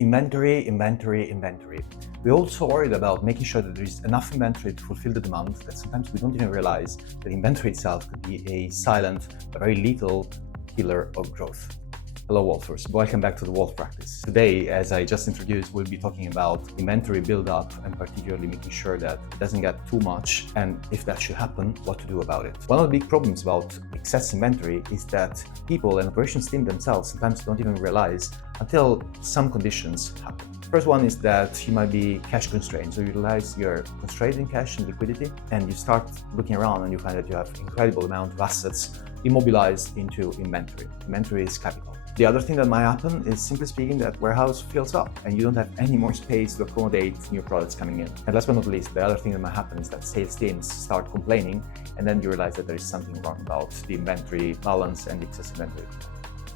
Inventory, inventory, inventory. We're also worried about making sure that there is enough inventory to fulfill the demand that sometimes we don't even realize that inventory itself could be a silent, a very little killer of growth. Hello Wolfers, welcome back to the Wolf Practice. Today, as I just introduced, we'll be talking about inventory build-up and particularly making sure that it doesn't get too much, and if that should happen, what to do about it. One of the big problems about excess inventory is that people and operations team themselves sometimes don't even realize until some conditions happen. First one is that you might be cash constrained. So you realize you're constrained in cash and liquidity, and you start looking around and you find that you have incredible amount of assets immobilized into inventory. Inventory is capital. The other thing that might happen is, simply speaking, that warehouse fills up and you don't have any more space to accommodate new products coming in. And last but not least, the other thing that might happen is that sales teams start complaining, and then you realize that there is something wrong about the inventory balance and excess inventory.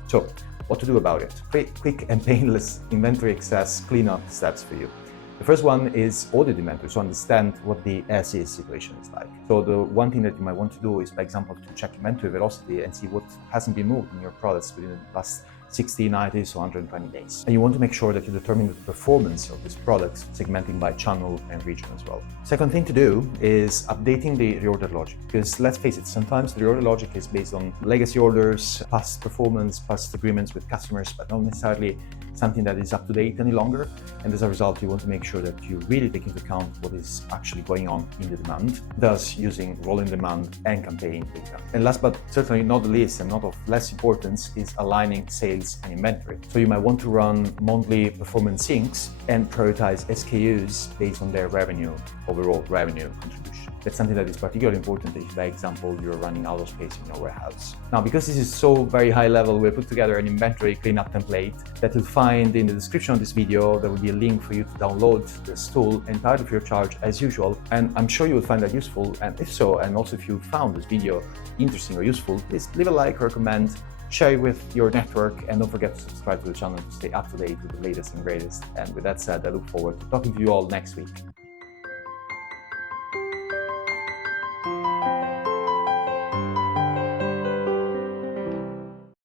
So what to do about it? Quick and painless inventory excess cleanup steps for you. The first one is audit inventory, so understand what the as-is situation is like. So the one thing that you might want to do is, for example, to check inventory velocity and see what hasn't been moved in your products within the last 60, 90, so 120 days. And you want to make sure that you determine the performance of these products, segmenting by channel and region as well. Second thing to do is updating the reorder logic, because let's face it, sometimes the reorder logic is based on legacy orders, past performance, past agreements with customers, but not necessarily something that is up to date any longer. And as a result, you want to make sure that you really take into account what is actually going on in the demand, thus using rolling demand and campaign data. And last but certainly not the least, and not of less importance, is aligning sales and inventory. So you might want to run monthly performance syncs and prioritize SKUs based on their revenue, overall revenue contribution. That's something that is particularly important if, by example, you're running out of space in your warehouse. Now, because this is so very high level, we put together an inventory cleanup template that you'll find in the description of this video. There will be a link for you to download this tool entirely free of charge as usual. And I'm sure you will find that useful. And if so, and also if you found this video interesting or useful, please leave a like or comment, share it with your network, and don't forget to subscribe to the channel to stay up to date with the latest and greatest. And with that said, I look forward to talking to you all next week.